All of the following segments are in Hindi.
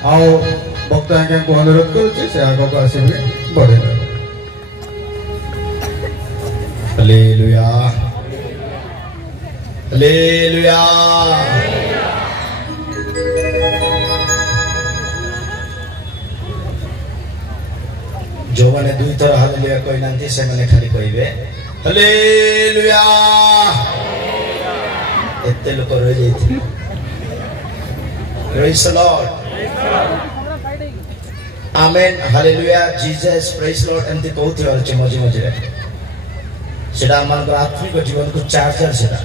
आओ भक्त आज्ञा को अनुरोध करुचे से आगो को आसीबे बढ़े। Hallelujah hallelujah. जो माने दुई थर हालेलुया कहि नांती से माने खाली कहिबे हालेलुया। एते लोक रह जाइथि। Praise the Lord amen hallelujah Jesus praise Lord एमती कहउथि अछि मझे मझे सेटा हमर आत्मिक जीवन को चार्जर सेटा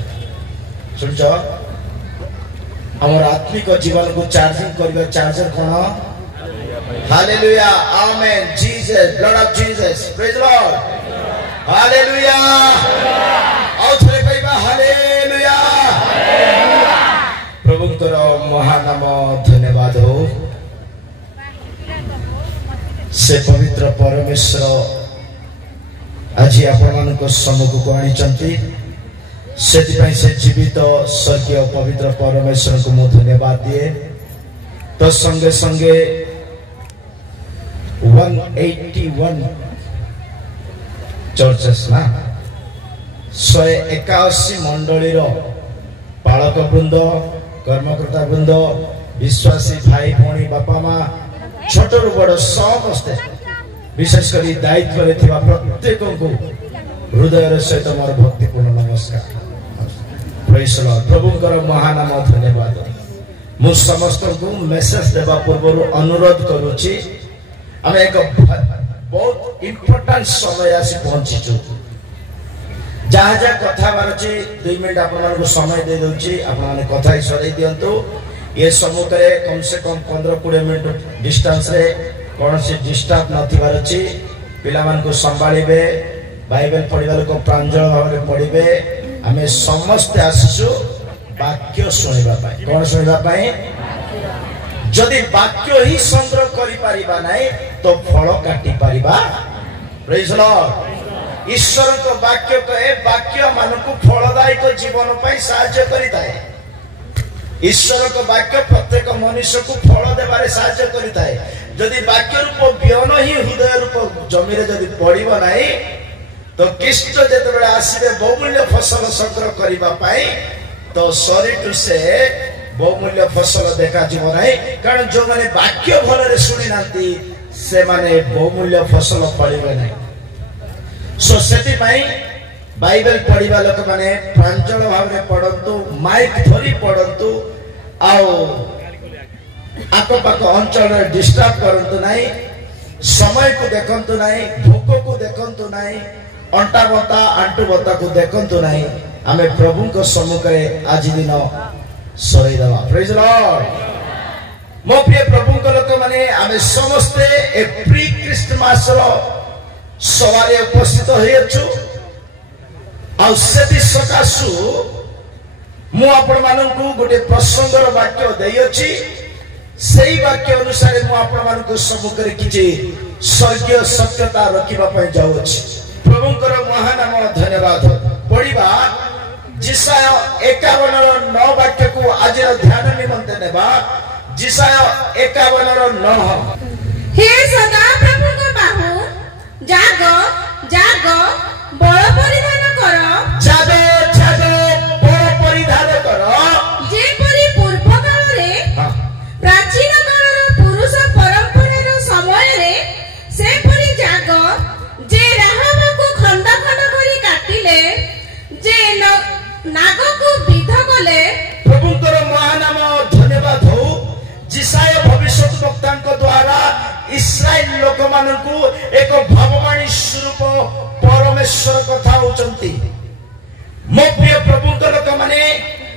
सुनछ हमर आत्मिक जीवन को चार्जिंग करबे charger cone hallelujah amen Jesus blood of Jesus praise Lord hallelujah और थोड़े कहबा हालेलुया प्रभु तोर महानाम धन्यवाद हो से पवित्र परमेश्वर आज आपण को सम्मुख को आनी से जीवित स्वर्गीय पवित्र परमेश्वर को मु धन्यवाद दिए। तो संगे संगे 181 चर्चेस ना 181 मंडली पालक वृंद कर्मकर्ता वृंद विश्वासी भाई भौणी बापा माँ छोट रु बड़ समस्ते विशेषकर दायित्व प्रत्येक को हृदय सहित मोर भक्तिपूर्ण नमस्कार प्रेज द लॉर्ड प्रभुंकर महानाम धन्यवाद। मु समस्त को मेसेज देवा पूर्व अनुरोध करुची आम एक बहुत इंपोर्टेंट समय आसी पहुंची जहाँ जहाँ कथा बारची 2 मिनट आपको समय दे दूची आपने कथा सर दिंतु ये सम्मुख कम से कम 15-20 मिनट डिस्टेंस रे कौन से डिस्टर्ब नथिबार अछि पिला मान को संभाळिबे बाइबल पढ़िबा लोक प्रांजल भाव में पढ़िबे आमे समस्त आसु वाक्य सुनिबा पाए कौन सुनिबा पाए जदि वाक्य ही संग्रह करि परिबा नाही तो फल काटी परिबा। प्रेज द लॉर्ड ईश्वर तो वाक्य कहे वाक्य मानकु फलदायक जीवन पई सहायता करिताए। ईश्वर को वाक्य प्रत्येक मनुष्य को फल देवारे सहायता करिताए। जदि वाक्य रूप बियन ही हृदय रूप जमी रे जदि पड़िबो नाही तो किष्ट जेतेबेले आसीबे बहुमूल्य फसल संग्रह करिबा पाई तो सॉरी टू से बहुमूल्य फसल देखा जीव नाही कारण जो माने वाक्य भलरे सुनि नांती से माने बहुमूल्य फसल पड़िबे नाही। सो सेति पई बाइबल पढ़िबा लोक माने प्रांजल भाव में पढ़ंतु माइक धरी पढ़ंतु आओ आको पाको अंचल रे डिस्टर्ब करंतु नाही समय को देखंतु नाही भोक को देखंतु नाही अंटा बता आंटू बता को देखंतु नाही आमे प्रभु को सम्मुख रे आज दिन सही दवा। प्रेज द लॉर्ड मो प्रिय प्रभु को लोक माने आमे समस्त ए प्री क्रिसमस रो सवारे उपस्थित होइछु आउसेति सकासु मु आपण माननकु गोटे प्रसंगर वाक्य देई अछि सेही वाक्य अनुसार मु आपण माननकु सम्मुख रे किछि स्वर्गीय सत्यता रखिबा पय जाउ अछि। प्रभुंकर महानाम धन्यवाद पढ़िबा जिसाय 51 रो 9 वाक्य को आज ध्यान निमंते नेबा जिसाय 51 रो 9 हे सदा प्रभु को बाहु जागो जागो बळ परिधान करो जागो जागो बळ परिधान करो जे परि पूर्व काल रे प्राचीन काल रो पुरुष परंपरा रो समय रे से परि जागो जे राहब को खंड खंड करी काटिले जे नाग को विध कले। प्रभुଙ୍କର महानाम धन्यवाद हो जिसाय भविष्य वक्ताଙ୍କ द्वारा इस्राएल लोक मानकु एक भाववाणी स्वरूप परमेश्वर कथा होचंती। मो प्रिय प्रभुଙ୍କ लोक माने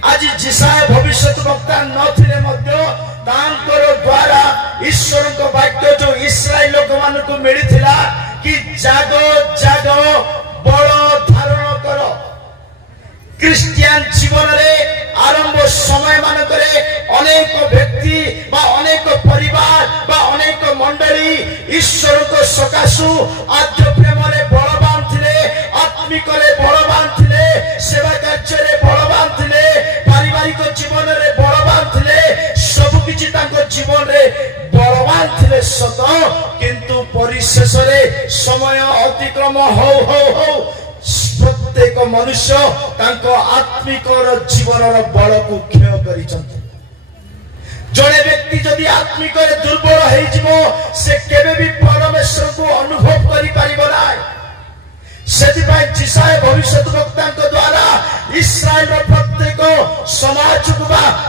आज जिसाय भविष्य वक्ता नथिले मध्य तांकर द्वारा ईश्वरଙ୍କ वाक्य जो इस्राएल लोक मानकु मिलिथिला कि जागो जागो बळ धारण करो। क्रिश्चियन जीवन रे आरंभ समय मानकरे अनेक व्यक्ति बा अनेक परिवार बा अनेक मंडली ईश्वर को सकाशु आद्य प्रेम रे बलवान थिले आत्मिक रे बलवान थिले सेवा कार्य रे बलवान थिले पारिवारिक जीवन रे बलवान थिले सब किछि ताको जीवन रे बलवान थे सत किंतु परिशेष समय अतिक्रम हो प्रत्येक मनुष्य आत्मिक जीवन बल को क्षय कर जड़े व्यक्ति जदि आत्मिक दुर्बल हो से केबे भी परमेश्वर को अनुभव कर जिसाय भविष्यवक्ता द्वारा इस्राएल प्रत्येक समाज को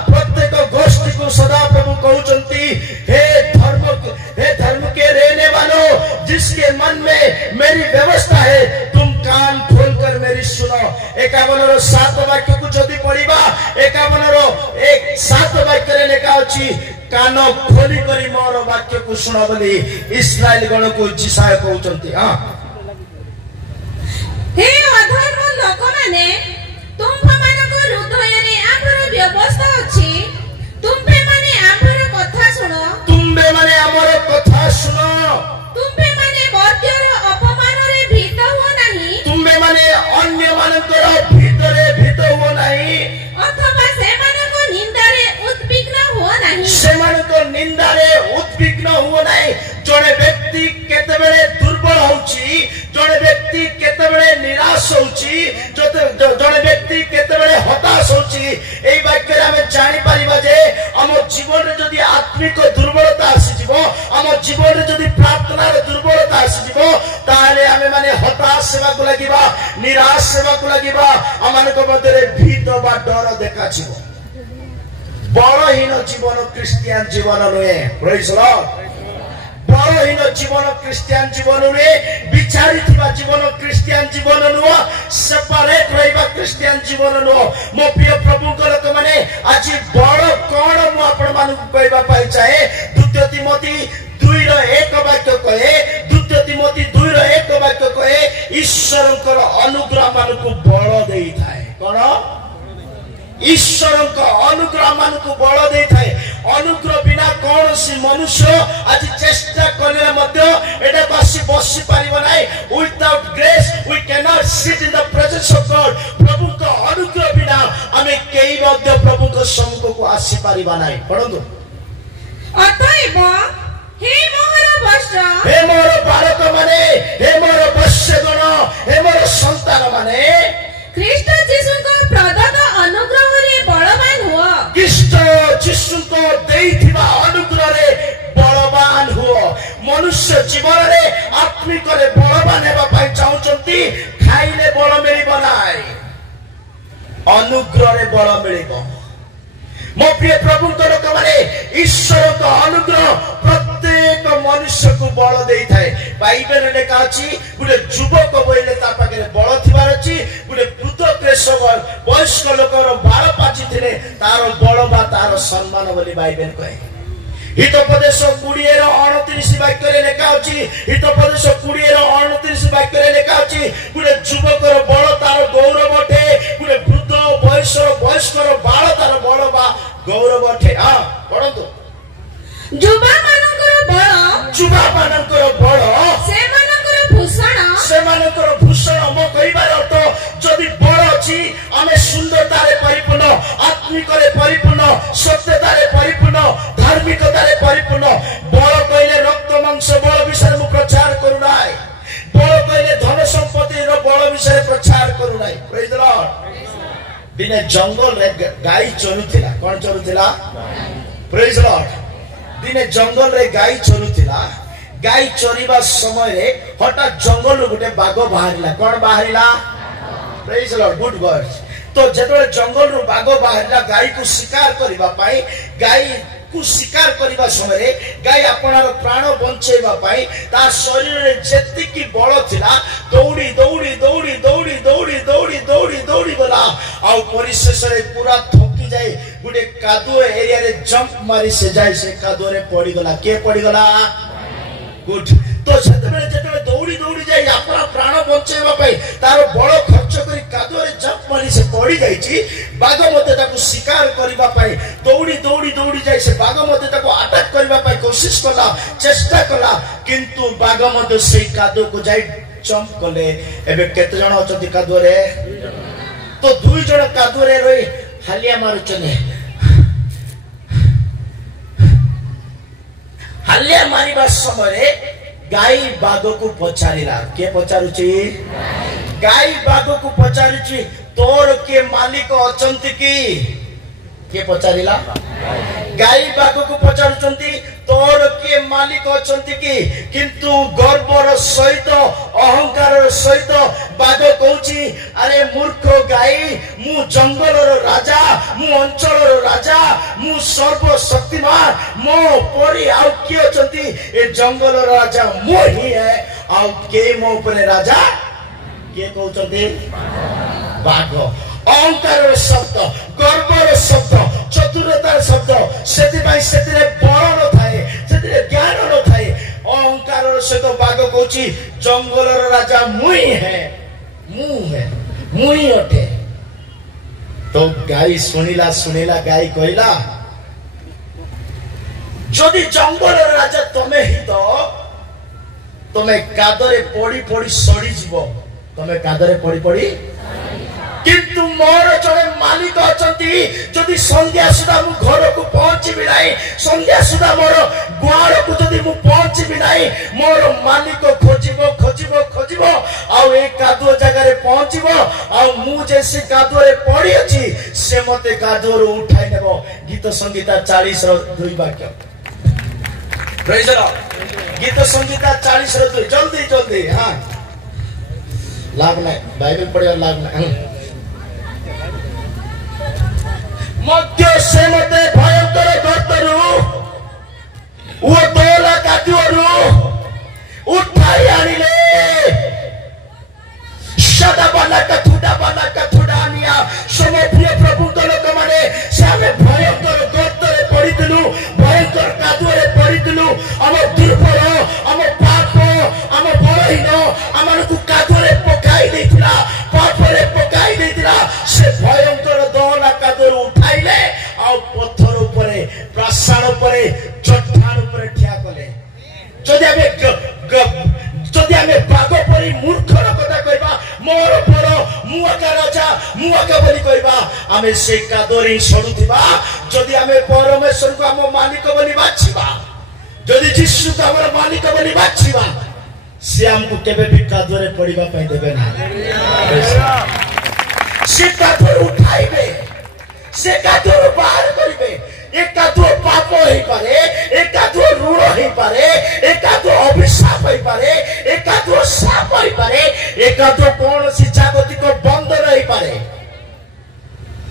प्रत्येक गोष्ठी को सदा प्रभु कहते हे धर्म के रहने वालों जिसके मन में मेरी व्यवस्था है तुम कान खोलकर मेरी सुनो। 51 वाक्य को जदि पढ़ा 51 वाक्य लिखा अच्छी कान खोली करी मोर वाक्य को शुण बोली इस्राएल गण को जिसाय कहते। हाँ हे अधर्म लोक माने तुम मानक हृदय रे आपर व्यवस्था अछि तुमबे माने आपर कथा सुनो तुमबे माने मर्त्यर अपमान रे भीत हो नहीं तुमबे माने अन्य मानकर भीत हो नहीं अथवा से मानक निंदा रे उद्विग्न हो नहीं जड़े व्यक्ति केतेबेले दुर्बल होउची जड़े व्यक्ति केतेबेले निराश होउची जड़े व्यक्ति केतेबेले हताश होउची एई वाक्य रे हमें जानि परिबा जे हम जीवन रे जदी आत्मिक दुर्बलता आसी जीवो हम जीवन रे जदी प्रार्थना रे दुर्बलता आसी जीवो ताले हमें माने हताश सेवा को लागिबा निराश सेवा को लागिबा हमन को मध्य रे भीत बा डर देखा जीवो बड़हीन जीवन क्रिश्चियन जीवन नुहे प्रेज लॉर्ड बड़हीन जीवन क्रिश्चियन जीवन नुहे बिचारी थिबा जीवन क्रिश्चियन जीवन नुह सेपरेट रहिबा क्रिश्चियन जीवन नुह मो प्रिय प्रभु को लोक माने आज बड़ कोन मु आपण मानु कहबा पाई चाहे 2 तिमोथी 2:1 वाक्य कहे 2 तिमोथी 2:1 वाक्य कहे ईश्वरकर अनुग्रह मानकु बळ देई थाए कोन ईश्वर अनुग्रह मान को बल दे थाए अनुग्रह बिना कौन सी मनुष्य आज चेष्टा करले मध्य एटा बसी पारिबो नाही without grace we can not sit in the presence of God प्रभु का अनुग्रह बिना हमें केई मध्य प्रभु को सम्मुख को आसी पारिबा नाही पढନ୍ତୁ अतएव हे मोर बालक माने हे मोर वश्यगण हे मोर संतान माने ख्रीष्ट यीशु को प्रदत्त अनुग्रह रे बलवान हुआ ख्रीष्ट यीशु को देइथिबा अनुग्रह रे बलवान हुआ मनुष्य जीवन रे आत्मिक रे बलवान हेबा पई चाहुचंती खाइले बल मिलिबो नाही अनुग्रह रे बल मिलिबो मो प्रिय प्रभु को लोक माने ईश्वर का अनुग्रह प्रत्येक मनुष्य को बल देई थाए बाइबल रे लिखा अछि गुटे युवक बोइले ता पाके बल थिबार अछि गुटे वृद्ध क्रेशवर वयस्क लोकर बाल पाची थिले तार बल बा तार सम्मान बोली बाइबल कहे हितोपदेश 20:29 वाक्य रे लिखा अछि हितोपदेश 20:29 वाक्य रे लिखा अछि गुटे युवकर बल तार गौरव अटे गुटे वृद्ध वयस्कर बाल तार बल बा गौरव अटे। हां पढନ୍ତୁ जुबा मानकर बल सेमानकर भूषण मो कहिबार अर्थ जदि बल अछि आमे सुंदरता रे परिपूर्ण आत्मिक रे परिपूर्ण सत्यता रे परिपूर्ण धार्मिकता रे परिपूर्ण बल कहिले रक्त मांस बल विषय मु प्रचार करू नाही बल कहिले धन संपत्ति रो बल विषय प्रचार करू नाही प्रेज द लॉर्ड दिने जंगल रे गाई चरुथिला कोन चरुथिला प्रेज द लॉर्ड दिने जंगल रे गाई चरुथिला गाई चरिबा समय रे हठात जंगल गुटे बाघ बाहरिला कोन बाहरिला praise the Lord good words तो जेतले जंगल रो बाघ बाहरिला गाई को शिकार करिबा पाई गाई को शिकार करिबा समय रे गाई आपनार प्राण बंचेबा पाई ता शरीर रे जेति की बल थिला दौड़ी दौड़ी दौड़ी दौड़ी दौड़ी दौड़ी दौड़ी दौड़ी गला आ परिशेष रे पूरा थकी जाय गुटे कादुओ एरिया रे जंप मारी से जाय से कादुओ रे पड़ी गला के पड़ी गला गुड तो जेतबे दौड़ी दौड़ी जाय अपना प्राण बंचेबा पाई तार बड़ खर्च करी कादुओ रे जंप मारी से पड़ी जायछि बाघ मते ताको शिकार करिबा पाई दौड़ी दौड़ी दौड़ी जाय से बाघ मते ताको अटैक करिबा पाई कोशिश कला चेष्टा कला किंतु बाघ मते सेई कादुओ को जाय जंप कले एबे केते जण अछति कादुओ रे तो 2 जण कादुओ रे रही हालिया मारुचने हालिया मारिबा समय गाई बाघ को पचारिला के पचारुची गाई बाघ को पचारुची तोर के मालिक अचंती की के पचारिला गाई बाघ को पचारुचंती तोर के मालिक अचंती की किंतु गर्वर सहित अहंकार सहित बाघ कहूची अरे मूर्ख गाई मु जंगल राजा मु अंचल राजा मु सर्वशक्तिमान मो परी आउ किए अचंती ए जंगल राजा मु ही है आउ के मो ऊपर राजा के कहउचंती बाघ अहंकार शब्द गर्वर शब्द चतुरतार शब्द सेतिबाई सेतिरे बल न थाए सेतिरे ज्ञान न थाए अहंकार सहित बाघ कहूची जंगल राजा मुई है मुई अटे तो गाई सुनिला गाई कहला जदि जंगल राजा तमे ही तो तमे कादरे पड़ी पड़ी सड़ी जीव तमे कादरे पड़ी पड़ी किंतु मोर जड़े मालिक अचंती जदि संध्या सुधा मु घर को पहुंचबी नहीं संध्या सुधा मोर गुआर को जदि मु पहुंचबी नहीं मोर मालिक खोजिबो खोजिबो खोजिबो आ ए कादुओ जगह रे पहुंचबो आ मु जैसे कादुओ रे पड़ी अछि से मते कादुओ रो उठाई नेबो गीत संगीता 40 रो 2 वाक्य प्रेज द लॉर्ड गीत संगीता 40 रो 2 जल्दी जल्दी हां लाभ नहीं बाइबल पढ़ियो लाभ नहीं मध्य से मते भयंकर गर्तरू वो दोला काटुरू उठाई आनिले सदा बना कथुडा निया समय प्रिय प्रभु को लोक माने से हमें भयंकर गर्तरे पड़ितलु भयंकर कादुरे पड़ितलु हम दुर्बल हम पाप हम बलहीन हमनको कादुरे पकाई देथिला पापरे पकाई देथिला से भयंकर दोला कादुरे उठाइले आ पत्थर ऊपरे प्रासाद ऊपरे चट्टान ऊपरे ठिया कले जदि हमें बाघ परी मूर्खर कथा कहबा मोर पर मुआका राजा मुआका बोली कहबा हमें से कादरे सडुथिबा जदि हमें परमेश्वर को हम मालिक बोली बाछिबा जदि यीशु को हमर मालिक बोली बाछिबा से हमको केबे भी कादरे पड़िबा पई देबे ना से कादर उठाइबे से कादर बाहर करिबे एक कादुओ पाप होई पारे एक कादुओ ऋण होई पारे एक कादुओ अभिशाप होई पारे एक कादुओ शाप होई पारे एक कादुओ कौनसी जागतिक बंधन होई पारे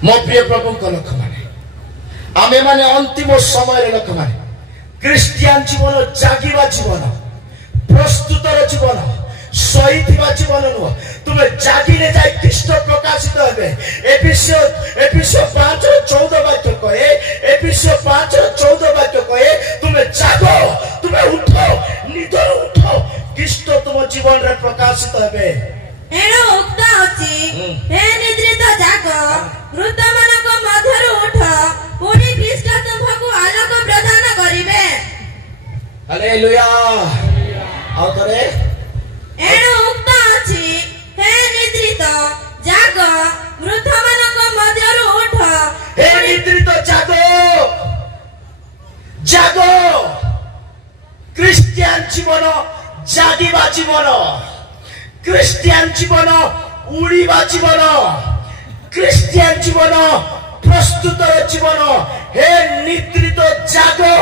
मो प्रिय प्रभु को लोक माने आमे माने अंतिम समय रे लोक माने क्रिश्चियन जीवन जागिवा जीवन प्रस्तुतर जीवन सहीथिबा जीवन नुह तुमे जागिले जाय कृष्ण प्रकाशित हेबे एफिसियो 5:14 वाक्य कहे एफिसियो 5:14 वाक्य कहे तुमे जागो तुमे उठो निदर उठो कृष्ण तुम जीवन रे प्रकाशित हेबे एनो उक्त अछि हे निद्रित जागो मृत मानक मध्यरु उठ पुनी कृष्ण तुमको आलोक प्रदान करिवे हालेलुया आओ करे एनो उक्त अछि हे निद्रित जागो मृत मानक मध्यरु उठ हे निद्रित जागो जागो क्रिश्चियन जीवन जागिबा जीवन क्रिश्चियन जीवन उड़ीबा जीवन क्रिश्चियन जीवन प्रस्तुत जीवन हे निद्रित जागो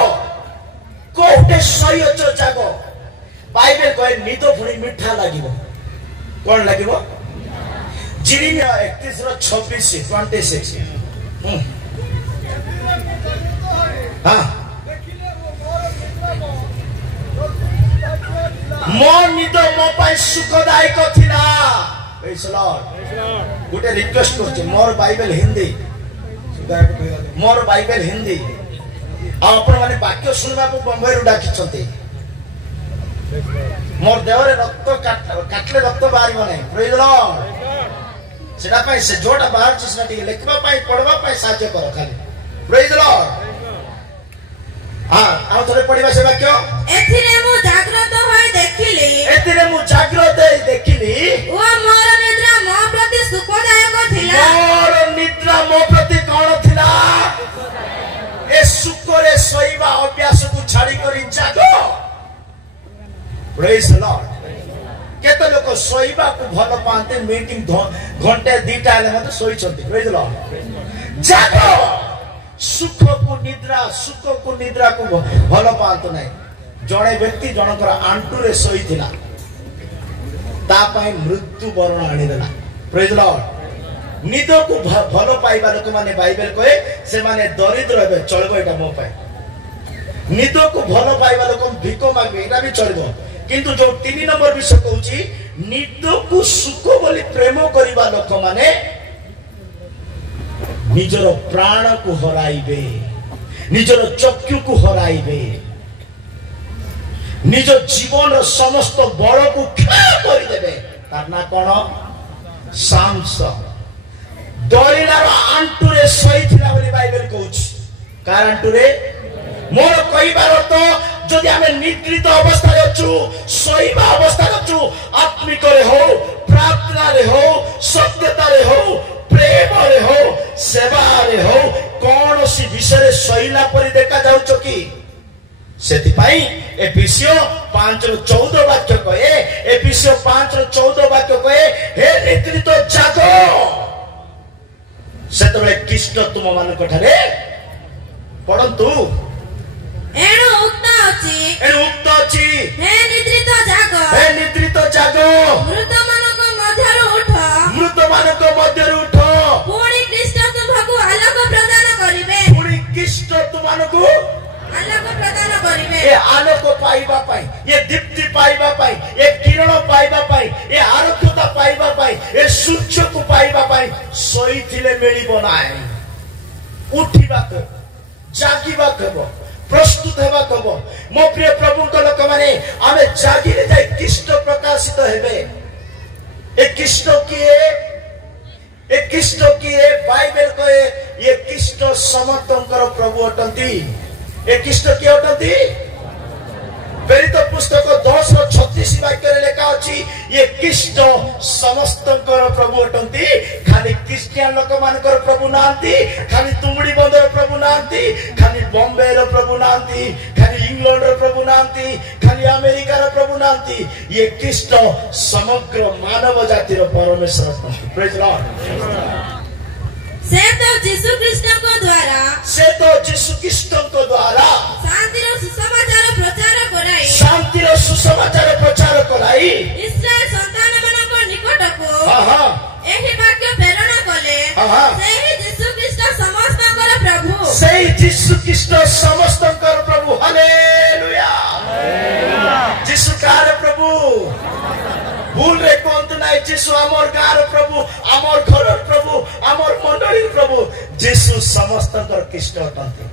कोटे सयच जागो बाइबल कहे निद पुणी मिठा लागिबो कोन लागिबो जिरिमिया 31:26 हां मो निद मो पाई सुखदायक थिला प्रेज लॉर्ड गुटे रिक्वेस्ट करछे मोर बाइबल हिंदी मोर बाइबल हिंदी आपण माने वाक्य सुनबा को बम्बई रु डाकी छथि मोर देवरे रक्त काटले रक्त बाहरिबो नै प्रेज लॉर्ड सेटा पाई से जोटा बाहर छिसना टी लेखबा पाई पढबा पाई साहाय्य कर खाली प्रेज लॉर्ड हां आ थोड़े पढिबा से वाक्य एथिरे मु जागृत होय देखिली ओ मोर निद्रा मो प्रति सुखदायक थिला मोर निद्रा मो प्रति कोन थिला ए सुखरे सोइबा अभ्यास को छाड़ी करी जागो प्रेज द लॉर्ड। केते लोक सोइबा को भल पाते मीटिंग घंटे दीटा हेले मते सोइछंती। Praise the Lord. जागो सुख को निद्रा को भल पाते नै। जणे व्यक्ति जनकर आंटू रे सोइथिला ता पई मृत्यु वरण आनी देला। Praise the Lord. निद को भल पाइबा लोक माने बाइबल कहे से माने दरिद्र हेबे चलबो एटा मो पाए। निद को भल पाइबा लोक भिको मागबे एटा भी चलबो। किंतु जो 3 नंबर विषय कहूची निद को सुख बोली प्रेम करिबा लोक माने निजर प्राण को हराइबे, निजर चक्षु को हराइबे, निज जीवन समस्त बल को क्षय कर देबे। तार ना कोन सांस दरिलार आंटू रे सहिथिला बोली बाइबल कहूची। कार आंटू रे मोर कहिबार तो जदि आमे निद्रित अवस्था रे अछु, सोइबा अवस्था रे अछु, आत्मिक रे हो, प्रार्थना रे हो, सत्यता रे हो, प्रेम रे हो, सेवा रे हो, कोन सी विषय रे सोइला परि देखा जाउछ कि सेति पाई एफिसियो 5:14 वाक्य कहे, एफिसियो 5:14 वाक्य कहे हे निद्रित जागो सेतबे कृष्ण तुम मानक ठारे पड़ंतु एणु उक्त अछि हे निद्रित जागो मृत मानक मध्यरु उठ पुणी कृष्ण तुमको आलोक प्रदान करिवे ए आलोक पाइबा पाई, ये दीप्ति पाइबा पाई, ये किरण पाइबा पाई, ये आरोग्यता पाइबा पाई, ये सूर्य को पाइबा पाई सोइथिले मिलिबो नाही। उठिबा को जागिबा को प्रस्तुत हेबा कब मो प्रिय प्रभु को लोक माने आमे जागी रे जाय कृष्ण प्रकाशित हेबे। ए कृष्ण किए बाइबल कहे ये कृष्ण समस्तंकर प्रभु अटंती। ए कृष्ण किए अटंती प्रेरित पुस्तक 10:36 वाक्य रे लिखा अछि ये कृष्ण समस्तंकर प्रभु अटंती। खाली क्रिश्चियन लोक मानकर प्रभु नांती, खाली तुमड़ी बंदर प्रभु नांती, खाली बॉम्बे रो प्रभु नांती, खाली इंग्लैंड रो प्रभु नांती, खाली अमेरिका रो प्रभु नांती। ये कृष्ण समग्र मानव जाति रो परमेश्वर अटंती। Praise Lord. से तो यीशु कृष्ण को द्वारा शांतिर सुसमाचार प्रचार कराई इस्राएल संतान मानक निकट को एही वाक्य प्रेरण कले। सेही यीशु कृष्ण समस्तकर प्रभु। हालेलुया। यीशु कार प्रभु भूल रे कोंत नाइ। यीशु हमर गार प्रभु, हमर घर प्रभु, हमर मंडली प्रभु। यीशु समस्तकर कृष्ण अटंती।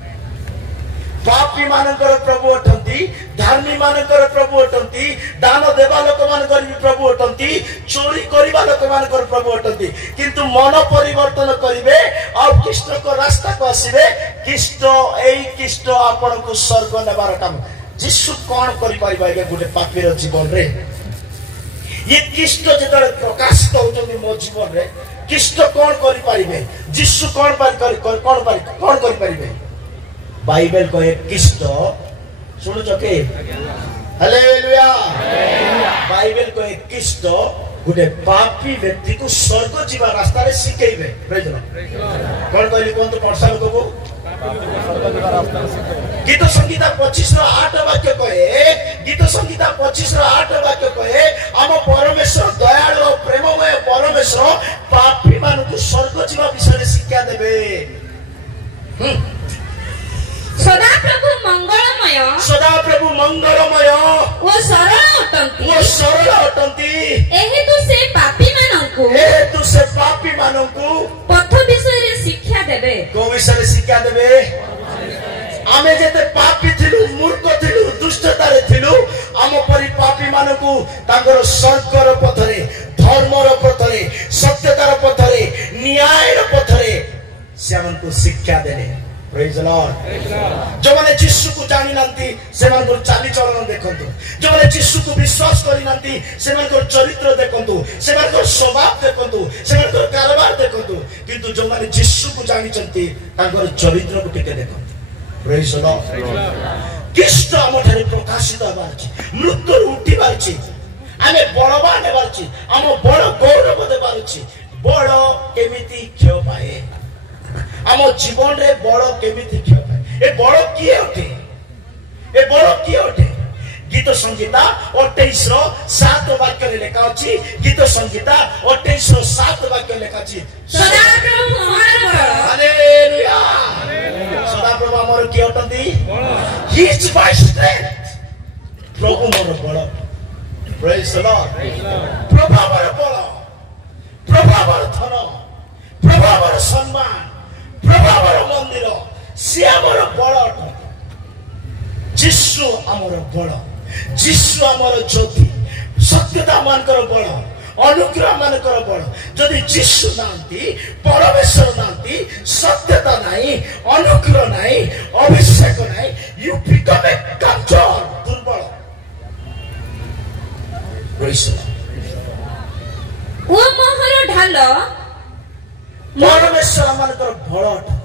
पापी मानकर प्रभु अटंती, धर्मी मानकर प्रभु अटंती, दान देवा लोक मानकर प्रभु अटंती, चोरी करिबा लोक मानकर प्रभु अटंती। किंतु मन परिवर्तन करिवे और कृष्ण को रास्ता को आसीबे। कृष्ण आपन को स्वर्ग नेबार काम। यीशु कोन करि परिबा ए गुटे पापीर जीवन रे? ये कृष्ण जेतले प्रकाशित होउछन मो जीवन रे, कृष्ण कोन करि परिबे? यीशु कोन करि परिबे? बाइबल कहे कृष्ण सुनुछ के? हालेलुया। बाइबल कहे कृष्ण गुटे पापी व्यक्ति को स्वर्ग जीवा रास्ता रे सिखेइबे। Praise Lord. कोन कहली कोन तो पढ़सा लोक को गीत संगीता 25:8 वाक्य कहे, गीत संगीता 25:8 वाक्य कहे हम परमेश्वर दयालु और प्रेममय परमेश्वर पापी मानकु स्वर्ग जीवा विषय शिक्षा देबे। सदा प्रभु मंगलमय वो सरल अटंती। एही तो से पापी मानकु पथ विषय रे शिक्षा देबे। को विषय रे शिक्षा देबे? आमे जेते पापी थिलु, मूर्ख थिलु, दुष्टता रे थिलु, आम परि पापी मानकु तांगर स्वर्गर पथरे, धर्मर पथरे, सत्यतार पथरे, न्यायर पथरे से हमको शिक्षा देले। Praise Lord. जो माने यीशु को जानि नांती से मानकर चाली चलन देखंतु, जो माने यीशु को विश्वास करि नांती से मानकर चरित्र देखंतु, से मानकर स्वभाव देखंतु, से मानकर कारबार देखंतु। किंतु जो माने यीशु को जानि चंती तांकर चरित्र को टिके देखंतु। Praise Lord. ଖ୍ରୀଷ୍ଟ ଆମ ଠାରେ ପ୍ରକାଶିତ ହେବାର ଅଛି, ମୃତ୍ୟୁରୁ ଉଠିବାର ଅଛି, ଆମେ ବଳବାନ ହେବାର ଅଛି, ଆମ ବଳ ଗୌରବ ଦେବାର ଅଛି। ବଳ କେମିତି କ୍ଷୟ ପାଏ? ଆମ ଜୀବନରେ ବଳ କେମିତି କ୍ଷୟ ପାଏ? ଏ ବଳ କିଏ ଅଟେ? ଏ ବଳ କିଏ ଅଟେ? गीत संहिता 28:7 वाक्य लेखा अछि। गीत संहिता 28:7 वाक्य लेखा अछि। सदाप्रभु हमर बल। हालेलुया। सदाप्रभु हमर की अटंती? He is my strength. प्रभु मोर बल। Praise the Lord. प्रभु हमर बल, प्रभु हमर धन, प्रभु हमर सम्मान, प्रभु हमर मंदिर, से हमर बल अटंती। जीशु हमर बल, जीशु आमर ज्योति, सत्यता मानकर बल, अनुग्रह मानकर बल। जदि जीशु नांती, परमेश्वर नांती, सत्यता नहीं, अनुग्रह नहीं, अभिषेक नहीं, यू बिकम ए कमजोर, दुर्बल। ओ मोहर ढाल परमेश्वर मानकर बल अटंती।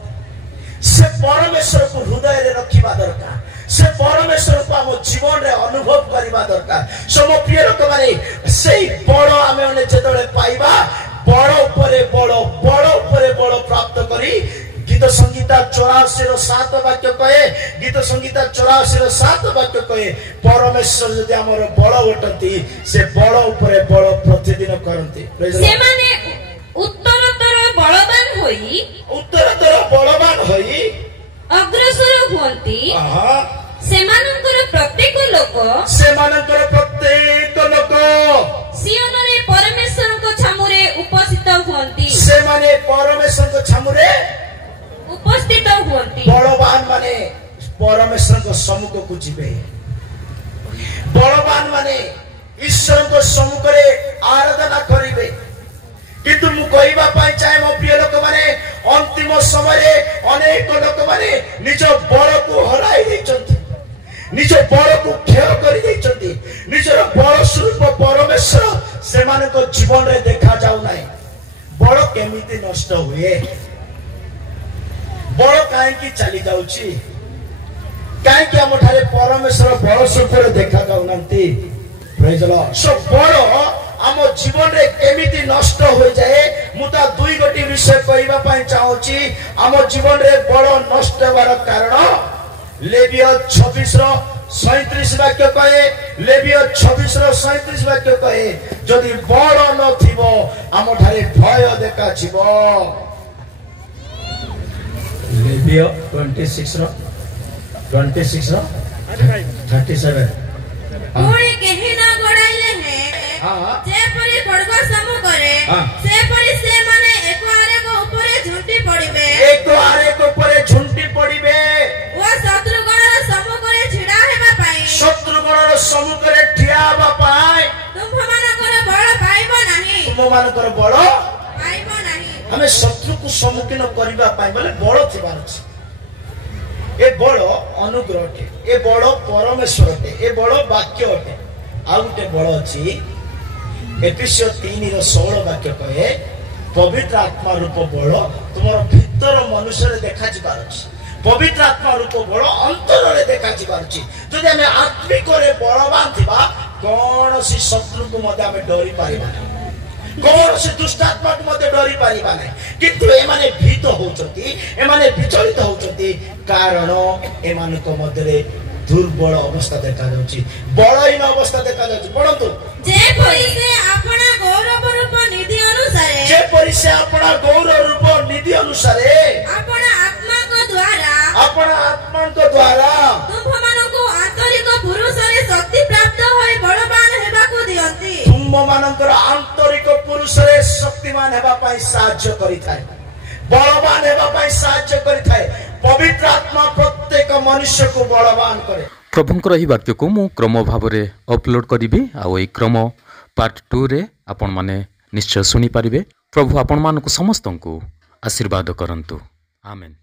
से परमेश्वर को हृदय रे रखिबा दरकार, से परमेश्वर को हम जीवन रे अनुभव करबा दरकार। सम प्रिय लोक माने सेई बड़ आमे ओने जेतले पाइबा, बड़ उपरे बड़, बड़ उपरे बड़ प्राप्त करी। गीत संहिता 84:7 वाक्य कहे, गीत संहिता 84:7 वाक्य कहे, परमेश्वर जदि हमर बड़ उठंती, से बड़ उपरे बड़ प्रतिदिन करंती। से माने उत्तरतर बलवान होई, उत्तरतर बलवान होई अग्रसर हुअंती। सेमानंकर प्रत्येक लोक, सेमानंकर प्रत्येक लोक सियोनरे परमेश्वर को छामुरे उपस्थित हुअंती। सेमाने परमेश्वर को छामुरे उपस्थित हुअंती। बलवान माने परमेश्वर को सम्मुख को जिबे। बलवान माने ईश्वर को सम्मुख रे आराधना करिवे। किंतु मु कहबा पाई चाहे मो प्रिय लोक माने अंतिम समय अनेक लोक माने निज बल को हराई दैछंती, निज बल को क्षय करि दैछंती। निजर बल स्वरूप परमेश्वर से माने को जीवन रे देखा जाउ नाही। बल केमिति नष्ट हुए? बल काहे की चली जाउची? काहे की हम ठारे परमेश्वर बल स्वरूप रे देखा जाउ नांती? Praise the Lord. सो बल आम जीवन रे केमिति नष्ट हो जाए, मुता दुई गोटी विषय कहबा पई चाहूची। आम जीवन रे बड़ नष्ट होबार कारण लेविय 26:37 वाक्य कहे, लेविय 26:37 वाक्य कहे, जदि बड़ न थिबो आम ठारे भय देखा छिबो। लेविय 26:37 कोई केहि ना गड़ाइले है, जे परि खड्ग समूह करे, से परि से माने एक आरे को ऊपर झुंटी पड़िबे, एक आरे को ऊपर झुंटी पड़िबे। ओ शत्रुगणर समूह करे छिड़ा हेबा पाई, शत्रुगणर समूह करे ठिया हेबा पाई तुममानकर बळ पाइबो नाही, तुममानकर बळ पाइबो नाही। हमें शत्रु को सम्मुखीन करबा पाई बोले बळ थिबार अछि। ए बळ अनुग्रह अटे, ए बळ परमेश्वर अटे, ए बळ वाक्य अटे। आउ गोटे बळ अछि एफिसियो 3:16 वाक्य कहे, पवित्र आत्मा रूप बल तुमर भीतर मनुष्य रे देखा जिबार अछि। पवित्र आत्मा रूप बल अंतर रे देखा जिबार अछि। जदि हमें आत्मिक रे बलवान थिबा, कोन सी शत्रु को मते हमें डरी पारिबा नै, कोन सी दुष्ट आत्मा को मते डरी पारिबा नै। किंतु ए माने भीत होउचंती, ए माने विचलित होउचंती, कारण ए मानको मध्य रे दुर्बल अवस्था देखा जाउची, बलहीन अवस्था देखा जाउची। पढंतु, जे परि से अपना गौरव रूप निधि अनुसारे, जे परि से अपना गौरव रूप निधि अनुसारे अपना आत्मा को द्वारा, अपना आत्मा को द्वारा तुममानको आंतरिक पुरुष रे शक्ति प्राप्त होय बलवान हेबा को दियंती। तुममानकर आंतरिक पुरुष रे शक्तिमान हेबा पई साहाय्य करिथाय, बलवान हेबा पई साहाय्य करिथाय। पवित्र आत्मा प्रत्येक मनुष्य को बलवान करे। प्रभुंकर यही वाक्य को मु क्रम भाव रे अपलोड करिबे, आ ए क्रम पार्ट 2 रे आपण माने निश्चय सुनी पारिबे। प्रभु आपण मानकु समस्तंकु आशीर्वाद करंतु। आमेन।